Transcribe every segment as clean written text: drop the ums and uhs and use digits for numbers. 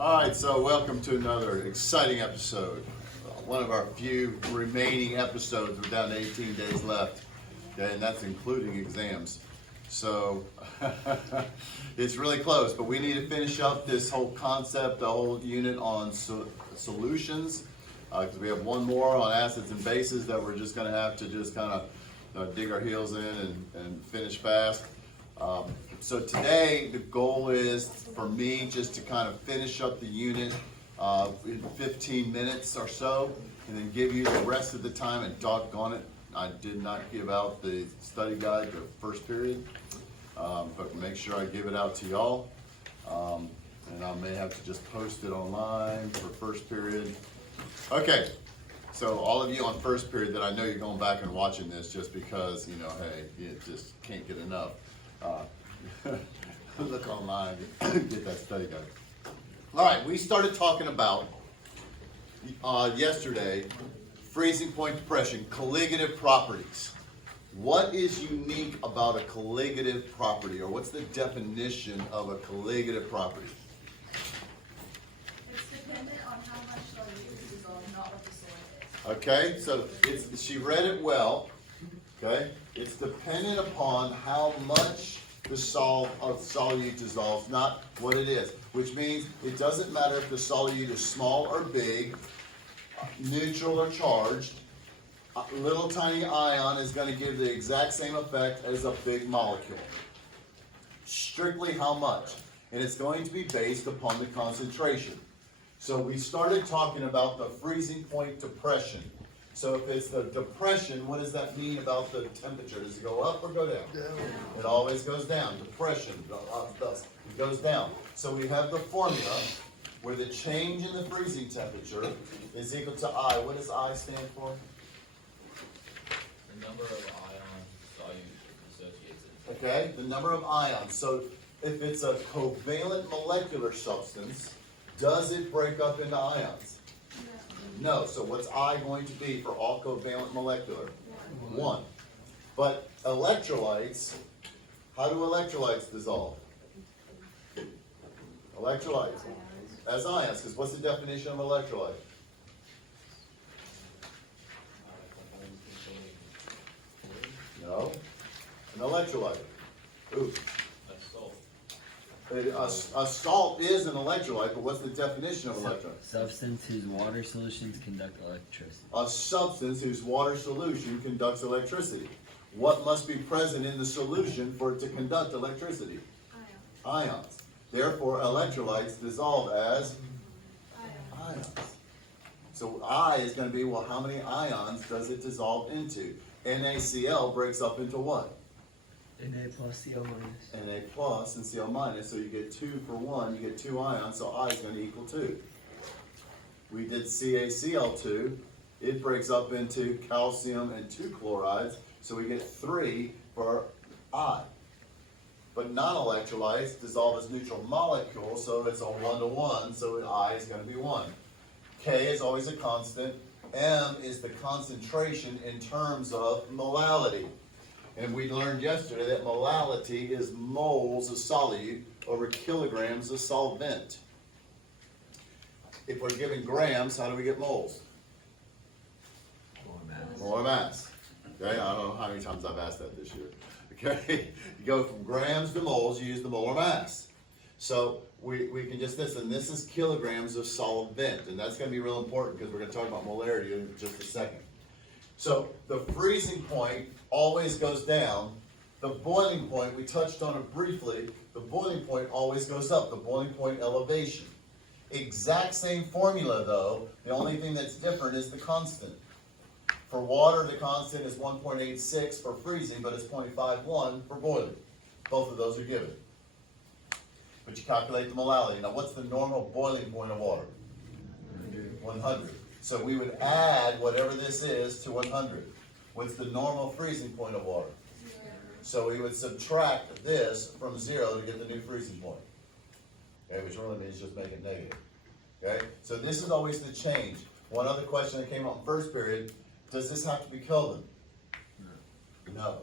All right, so welcome to another exciting episode. One of our few remaining episodes. We're down to 18 days left, okay, and that's including exams. So it's really close, but we need to finish up this whole concept, the whole unit on solutions, because we have one more on acids and bases that we're just going to have to just kind of dig our heels in and finish fast. So today the goal is for me just to kind of finish up the unit in 15 minutes or so, and then give you the rest of the time. And doggone it, I did not give out the study guide the first period, but make sure I give it out to y'all. And I may have to just post it online for first period. Okay, so all of you on first period that I know you're going back and watching this just because, you know, hey, you just can't get enough. Look online, get that study guide. All right, we started talking about yesterday freezing point depression, colligative properties. What is unique about a colligative property, or what's the definition of a colligative property? It's dependent on how much solute is dissolved, not what the solid is. Okay, so she read it well. Okay, it's dependent upon how much the solute dissolves, not what it is, which means it doesn't matter if the solute is small or big, neutral or charged. A little tiny ion is going to give the exact same effect as a big molecule. Strictly how much? And it's going to be based upon the concentration. So we started talking about the freezing point depression. So if it's the depression, what does that mean about the temperature? Does it go up or go down? It always goes down. Depression, it goes down. So we have the formula where the change in the freezing temperature is equal to I. What does I stand for? The number of ions solute associated. Okay, the number of ions. So if it's a covalent molecular substance, does it break up into ions? No. So what's I going to be for all covalent molecular? 1. But electrolytes, how do electrolytes dissolve? Electrolytes as ions, because what's the definition of electrolyte? No. An electrolyte. Ooh. A salt is an electrolyte, but what's the definition of electrolyte? Substance whose water solutions conduct electricity. A substance whose water solution conducts electricity. What must be present in the solution for it to conduct electricity? Ions. Therefore, electrolytes dissolve as ions. So I is going to be, well, how many ions does it dissolve into? NaCl breaks up into what? Na plus Cl minus. Na plus and Cl minus, so you get 2 for 1, you get 2 ions, so I is going to equal 2. We did CaCl2, it breaks up into calcium and 2 chlorides, so we get 3 for I. But non-electrolytes dissolve as neutral molecules, so it's a 1-to-1, so I is going to be 1. K is always a constant, M is the concentration in terms of molality. And we learned yesterday that molality is moles of solute over kilograms of solvent. If we're given grams, how do we get moles? Molar mass. Okay, I don't know how many times I've asked that this year. Okay, you go from grams to moles, you use the molar mass. So we can just and this is kilograms of solvent, and that's going to be real important because we're going to talk about molarity in just a second. So the freezing point always goes down. The boiling point, we touched on it briefly, the boiling point always goes up, the boiling point elevation. Exact same formula though, the only thing that's different is the constant. For water, the constant is 1.86 for freezing, but it's 0.51 for boiling. Both of those are given. But you calculate the molality. Now what's the normal boiling point of water? 100. So we would add whatever this is to 100. What's the normal freezing point of water? 0. So we would subtract this from 0 to get the new freezing point. Okay, which really means just make it negative. Okay, so this is always the change. One other question that came up in first period, does this have to be Kelvin? No,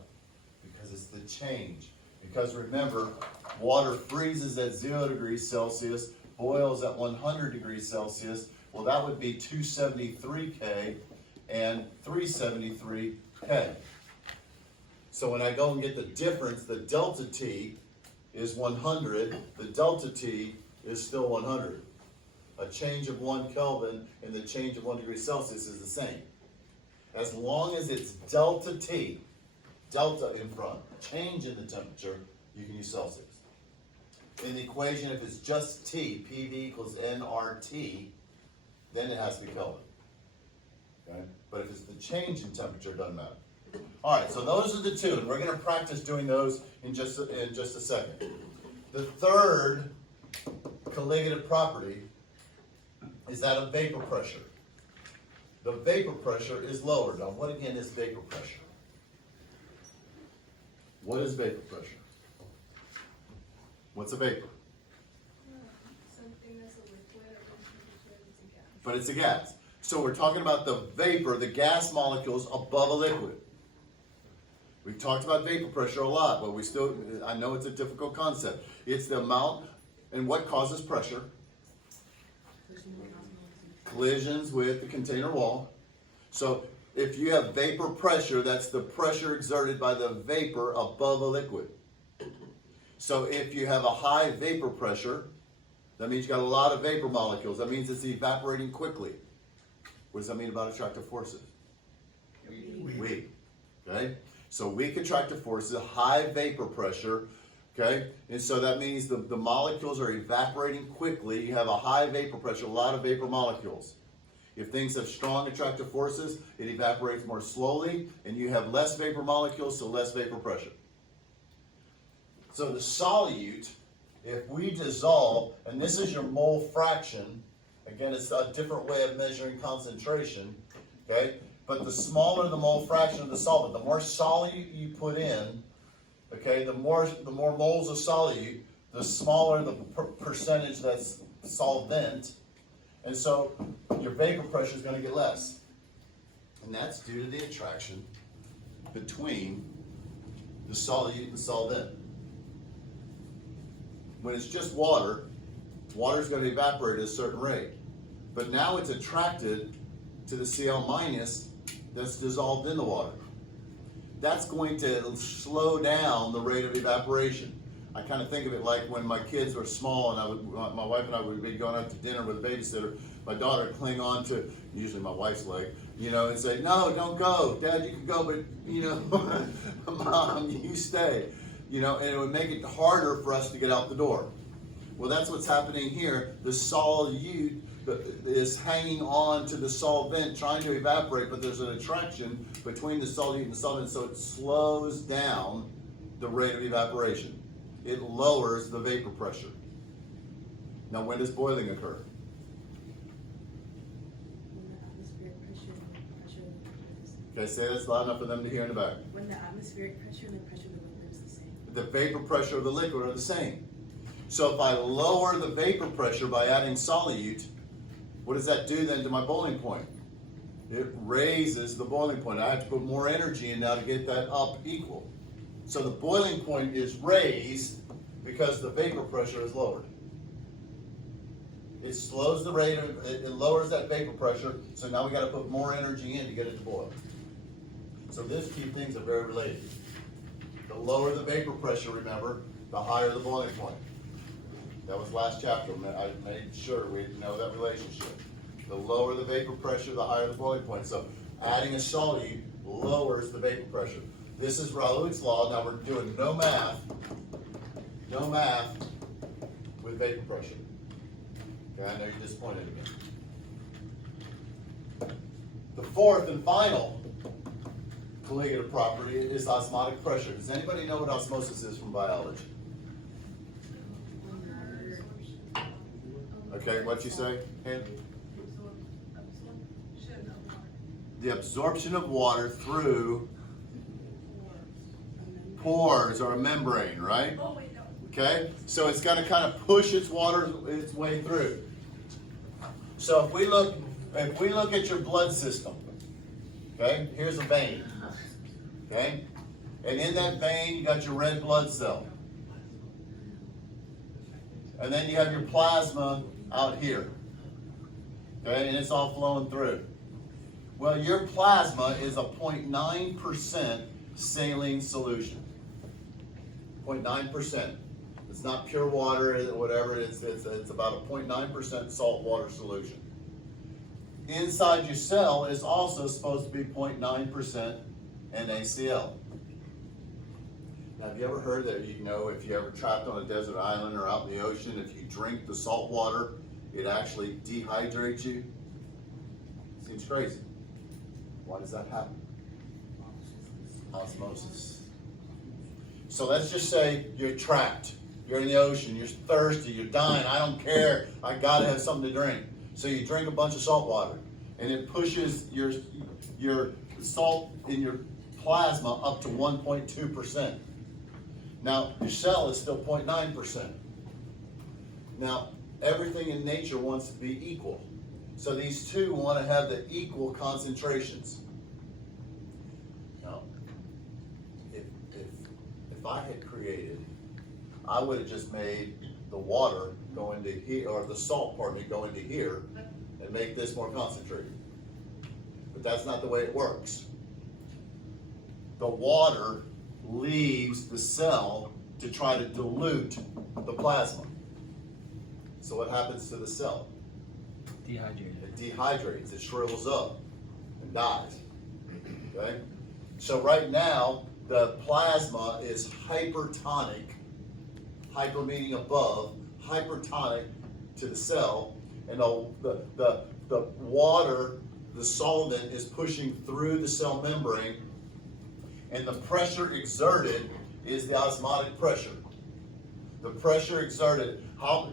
because it's the change. Because remember, water freezes at 0 degrees Celsius, boils at 100 degrees Celsius, well, that would be 273 K and 373 K. So when I go and get the difference, the delta T is 100, the delta T is still 100. A change of 1 Kelvin and the change of 1 degree Celsius is the same. As long as it's delta T, delta in front, change in the temperature, you can use Celsius. In the equation, if it's just T, PV equals nRT, then it has to be Kelvin. Okay? But if it's the change in temperature, it doesn't matter. All right, so those are the two, and we're going to practice doing those in just a second. The third colligative property is that of vapor pressure. The vapor pressure is lowered. Now, what again is vapor pressure? What is vapor pressure? What's a vapor? Something that's a liquid at room temperature, it's a gas. But it's a gas. So we're talking about the vapor, the gas molecules above a liquid. We've talked about vapor pressure a lot, but I know it's a difficult concept. It's the amount, and what causes pressure? Collisions with the container wall. So if you have vapor pressure, that's the pressure exerted by the vapor above a liquid. So if you have a high vapor pressure, that means you got a lot of vapor molecules. That means it's evaporating quickly. What does that mean about attractive forces? Weak. Okay? So weak attractive forces, high vapor pressure. Okay? And so that means the molecules are evaporating quickly. You have a high vapor pressure, a lot of vapor molecules. If things have strong attractive forces, it evaporates more slowly, and you have less vapor molecules, so less vapor pressure. So the solute, if we dissolve, and this is your mole fraction, again, it's a different way of measuring concentration, okay? But the smaller the mole fraction of the solvent, the more solute you put in, okay, the more moles of solute, the smaller the percentage that's solvent, and so your vapor pressure is going to get less. And that's due to the attraction between the solute and solvent. When it's just water, water's going to evaporate at a certain rate. But now it's attracted to the Cl minus that's dissolved in the water. That's going to slow down the rate of evaporation. I kind of think of it like when my kids were small and my wife and I would be going out to dinner with a babysitter. My daughter would cling on to, usually my wife's leg, and say, "No, don't go. Dad, you can go, but, Mom, you stay." And it would make it harder for us to get out the door. Well, that's what's happening here. The solute is hanging on to the solvent, trying to evaporate, but there's an attraction between the solute and the solvent, so it slows down the rate of evaporation. It lowers the vapor pressure. Now, when does boiling occur? When the atmospheric pressure and the pressure of the liquid is. Okay, say this loud enough for them to hear in the back. When the atmospheric pressure and the pressure of the liquid is the same. The vapor pressure of the liquid are the same. So if I lower the vapor pressure by adding solute, what does that do then to my boiling point? It raises the boiling point. I have to put more energy in now to get that up equal. So the boiling point is raised because the vapor pressure is lowered. It slows the rate of, it lowers that vapor pressure, so now we got to put more energy in to get it to boil. So these two things are very related. The lower the vapor pressure, remember, the higher the boiling point. That was last chapter. I made sure we know that relationship. The lower the vapor pressure, the higher the boiling point. So adding a solute lowers the vapor pressure. This is Raoult's law. Now we're doing no math with vapor pressure. Okay, I know you're disappointed in me. The fourth and final colligative property is osmotic pressure. Does anybody know what osmosis is from biology? Okay, what'd you say? The absorption of water through pores or a membrane, right? Oh, wait, no. Okay, so it's going to kind of push its way through. So if we look at your blood system, okay, here's a vein, okay, and in that vein you got your red blood cell. And then you have your plasma out here. Okay, and it's all flowing through. Well, your plasma is a 0.9% saline solution. 0.9%. It's not pure water or whatever, it's about a 0.9% salt water solution. Inside your cell is also supposed to be 0.9% NaCl. Now, have you ever heard that, you know, if you're ever trapped on a desert island or out in the ocean, if you drink the salt water, it actually dehydrates you? Seems crazy. Why does that happen? Osmosis. So let's just say you're trapped. You're in the ocean, you're thirsty, you're dying, I don't care, I gotta have something to drink. So you drink a bunch of salt water, and it pushes your salt in your plasma up to 1.2%. Now, your cell is still 0.9%. Now, everything in nature wants to be equal. So these two want to have the equal concentrations. Now, if I had created, I would have just made the water go into here, or the salt, pardon me, go into here, and make this more concentrated. But that's not the way it works. The water leaves the cell to try to dilute the plasma. So what happens to the cell? Dehydrated. It dehydrates, it shrivels up and dies. Okay? So right now, the plasma is hypertonic, hyper meaning above, hypertonic to the cell, and the water, the solvent is pushing through the cell membrane, and the pressure exerted is the osmotic pressure. The pressure exerted, how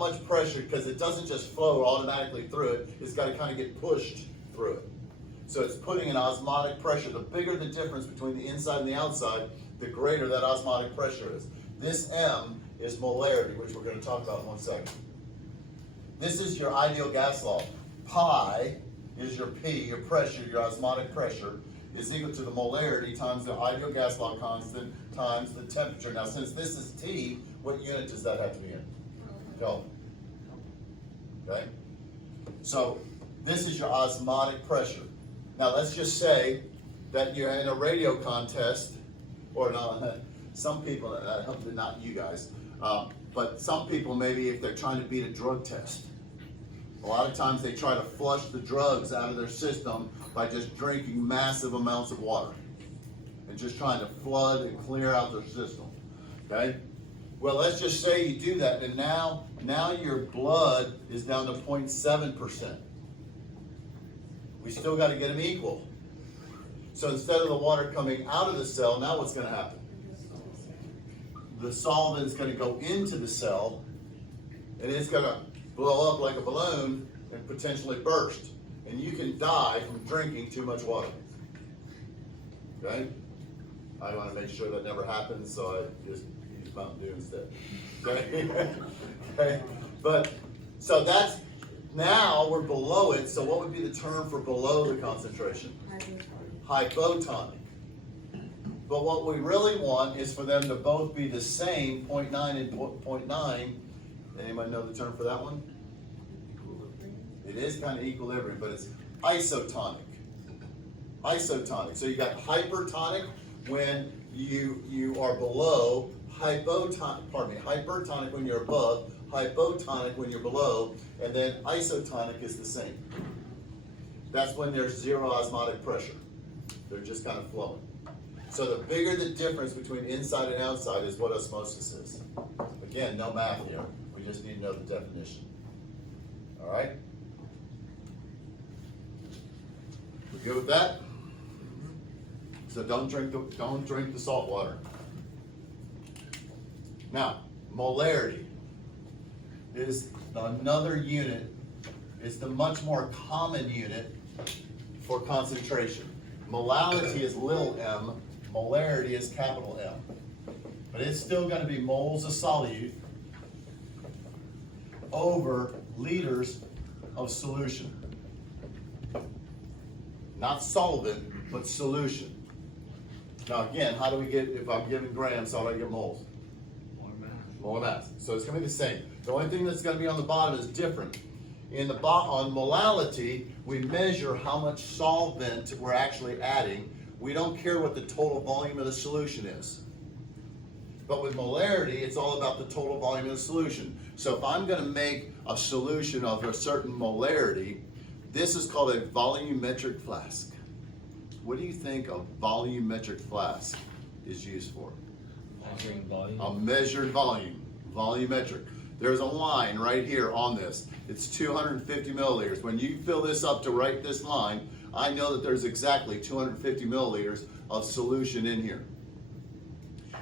much pressure, because it doesn't just flow automatically through it, it's got to kind of get pushed through it. So it's putting an osmotic pressure. The bigger the difference between the inside and the outside, the greater that osmotic pressure is. This M is molarity, which we're going to talk about in 1 second. This is your ideal gas law. Pi is your P, your pressure, your osmotic pressure, is equal to the molarity times the ideal gas law constant times the temperature. Now, since this is T, what unit does that have to be in? Kelvin. Okay? So, this is your osmotic pressure. Now, let's just say that you're in a radio contest, or not, some people, hopefully not you guys, but some people maybe if they're trying to beat a drug test. A lot of times they try to flush the drugs out of their system by just drinking massive amounts of water and just trying to flood and clear out their system, okay? Well, let's just say you do that, and now your blood is down to 0.7%. We still got to get them equal. So instead of the water coming out of the cell, now what's going to happen? The solvent is going to go into the cell, and it's going to blow up like a balloon and potentially burst. And you can die from drinking too much water. Okay? I want to make sure that never happens, so I just use Mountain Dew instead. Okay? Okay? But, so that's, now we're below it, so what would be the term for below the concentration? Hypotonic. But what we really want is for them to both be the same, 0.9 and 0.9. Anybody know the term for that one? It is kind of equilibrium, but it's isotonic. Isotonic. So you got hypertonic when you are below, hypertonic when you're above, hypotonic when you're below, and then isotonic is the same. That's when there's zero osmotic pressure. They're just kind of flowing. So the bigger the difference between inside and outside is what osmosis is. Again, no math here. We just need to know the definition. All right? We good with that? So don't drink the salt water. Now, molarity is another unit. It's the much more common unit for concentration. Molality is little m, molarity is capital M. But it's still going to be moles of solute over liters of solution. Not solvent, but solution. Now again, how do we get, if I'm giving grams, how do I get moles? More math. molar mass. So it's gonna be the same. The only thing that's gonna be on the bottom is different. On molality, we measure how much solvent we're actually adding. We don't care what the total volume of the solution is. But with molarity, it's all about the total volume of the solution. So if I'm gonna make a solution of a certain molarity, this is called a volumetric flask. What do you think a volumetric flask is used for? Measuring volume. A measured volume, volumetric. There's a line right here on this. It's 250 milliliters. When you fill this up to write this line, I know that there's exactly 250 milliliters of solution in here.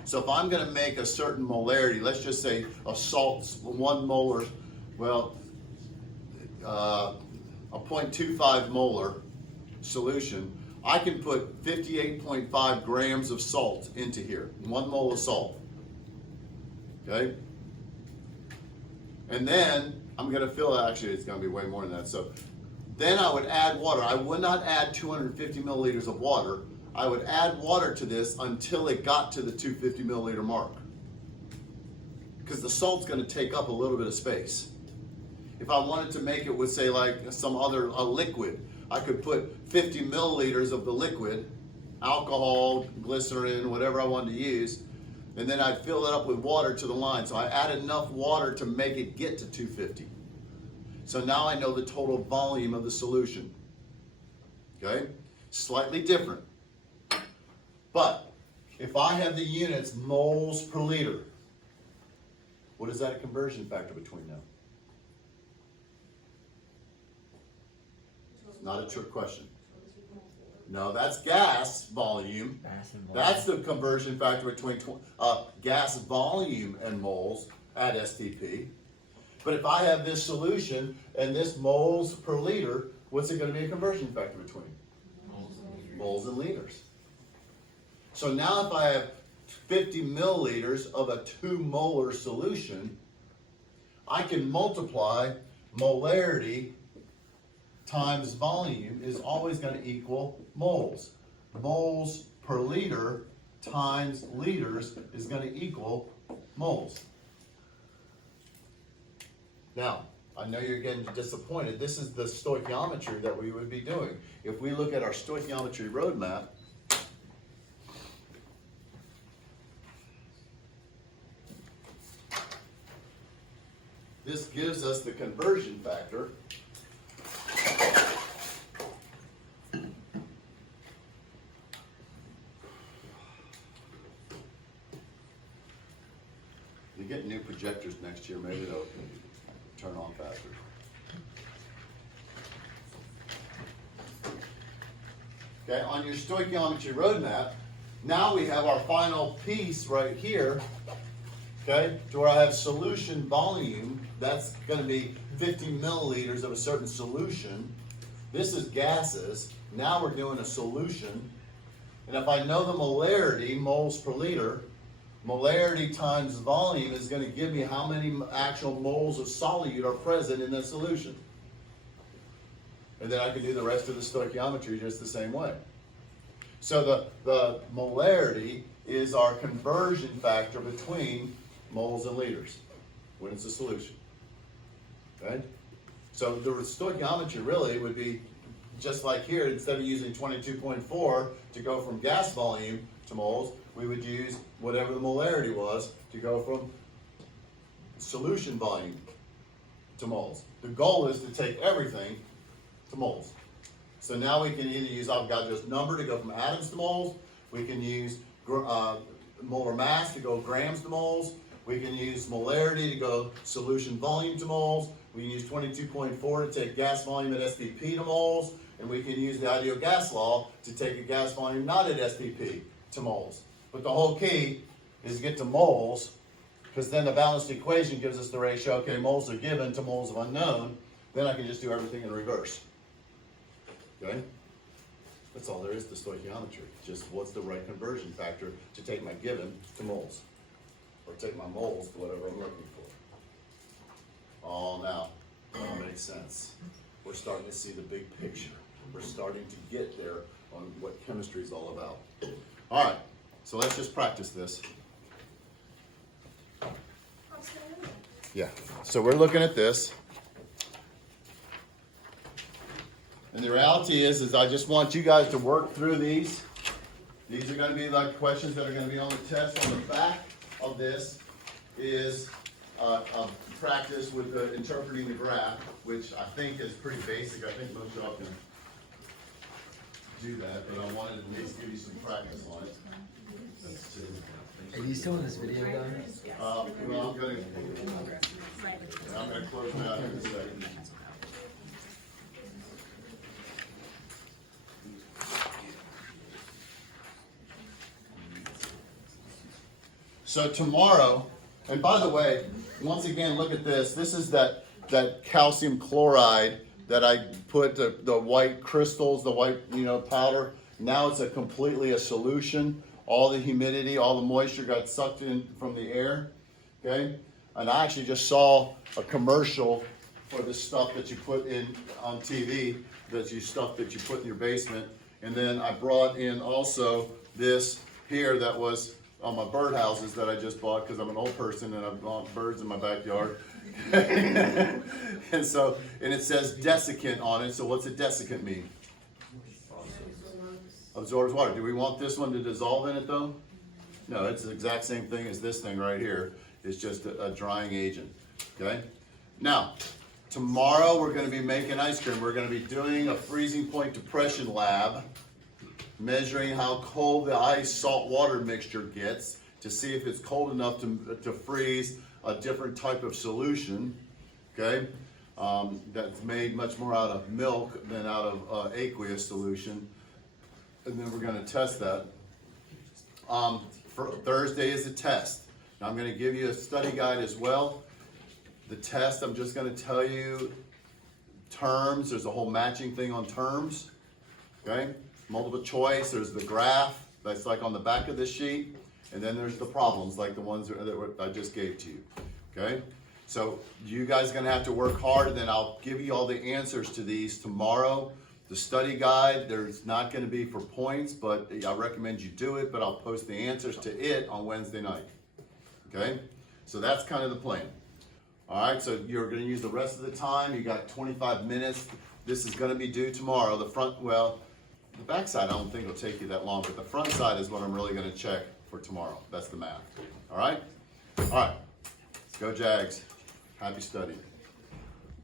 So if I'm gonna make a certain molarity, let's just say a salt's 1 molar, well, a 0.25 molar solution, I can put 58.5 grams of salt into here, 1 mole of salt, okay? And then I'm gonna fill it, actually it's gonna be way more than that, so then I would add water. I would not add 250 milliliters of water. I would add water to this until it got to the 250 milliliter mark. Because the salt's gonna take up a little bit of space. If I wanted to make it with, say, like some other liquid, I could put 50 milliliters of the liquid, alcohol, glycerin, whatever I wanted to use, and then I'd fill it up with water to the line. So I add enough water to make it get to 250. So now I know the total volume of the solution. Okay? Slightly different. But if I have the units moles per liter, what is that a conversion factor between now? Not a trick question. No, that's gas volume. Mass and volume. That's the conversion factor between gas volume and moles at STP. But if I have this solution and this moles per liter, what's it going to be a conversion factor between? Moles and liters. So now if I have 50 milliliters of a 2 molar solution, I can multiply molarity times volume is always going to equal moles. Moles per liter times liters is going to equal moles. Now, I know you're getting disappointed. This is the stoichiometry that we would be doing. If we look at our stoichiometry roadmap, this gives us the conversion factor. You get new projectors next year, maybe they'll turn on faster. Okay, on your stoichiometry roadmap, now we have our final piece right here, okay, to where I have solution volume. That's going to be 50 milliliters of a certain solution. This is gases. Now we're doing a solution. And if I know the molarity, moles per liter, molarity times volume is going to give me how many actual moles of solute are present in that solution. And then I can do the rest of the stoichiometry just the same way. So the molarity is our conversion factor between moles and liters when it's a solution. Okay? So the stoichiometry really would be just like here. Instead of using 22.4 to go from gas volume to moles, we would use whatever the molarity was to go from solution volume to moles. The goal is to take everything to moles. So now we can either use, I've got just number to go from atoms to moles. We can use molar mass to go grams to moles. We can use molarity to go solution volume to moles. We can use 22.4 to take gas volume at STP to moles. And we can use the ideal gas law to take a gas volume not at STP to moles. But the whole key is to get to moles, because then the balanced equation gives us the ratio, okay, moles are given to moles of unknown. Then I can just do everything in reverse. Okay? That's all there is to stoichiometry. Just what's the right conversion factor to take my given to moles, or take my moles to whatever I'm looking for. All now, it all makes sense. We're starting to see the big picture. We're starting to get there on what chemistry is all about. All right, so let's just practice this. From Yeah, so we're looking at this. And the reality is I just want you guys to work through these. These are gonna be like questions that are gonna be on the test. On the back of this is a practice with interpreting the graph, which I think is pretty basic. I think most of y'all can do that, but I wanted to at least give you some practice on it. That's two. Are you still in this video, guys? Well, I'm gonna close it out here in a second. So tomorrow, and by the way, once again, look at this. This is that calcium chloride that I put the white crystals, the white powder. Now it's completely a solution. All the humidity, all the moisture got sucked in from the air. Okay, and I actually just saw a commercial for the stuff that you put in on TV. Stuff that you put in your basement. And then I brought in also this here that was on my birdhouses that I just bought because I'm an old person and I've got birds in my backyard. and it says desiccant on it. So what's a desiccant mean? Absorbs water. Do we want this one to dissolve in it though? No, it's the exact same thing as this thing right here. It's just a drying agent. Okay? Now, tomorrow we're going to be making ice cream. We're going to be doing a freezing point depression lab, measuring how cold the ice salt water mixture gets to see if it's cold enough to freeze a different type of solution. Okay? That's made much more out of milk than out of aqueous solution. And then we're going to test that. For Thursday is a test. Now I'm going to give you a study guide as well. The test, I'm just going to tell you terms. There's a whole matching thing on terms. Okay? Multiple choice. There's the graph that's like on the back of the sheet. And then there's the problems like the ones that I just gave to you. Okay? So you guys are going to have to work hard, and then I'll give you all the answers to these tomorrow. The study guide, there's not going to be for points, but I recommend you do it, but I'll post the answers to it on Wednesday night. Okay? So that's kind of the plan. All right, so you're going to use the rest of the time. You got 25 minutes. This is going to be due tomorrow. The back side I don't think it'll take you that long, but the front side is what I'm really going to check for tomorrow. That's the math. All right? All right. Go Jags. Happy studying.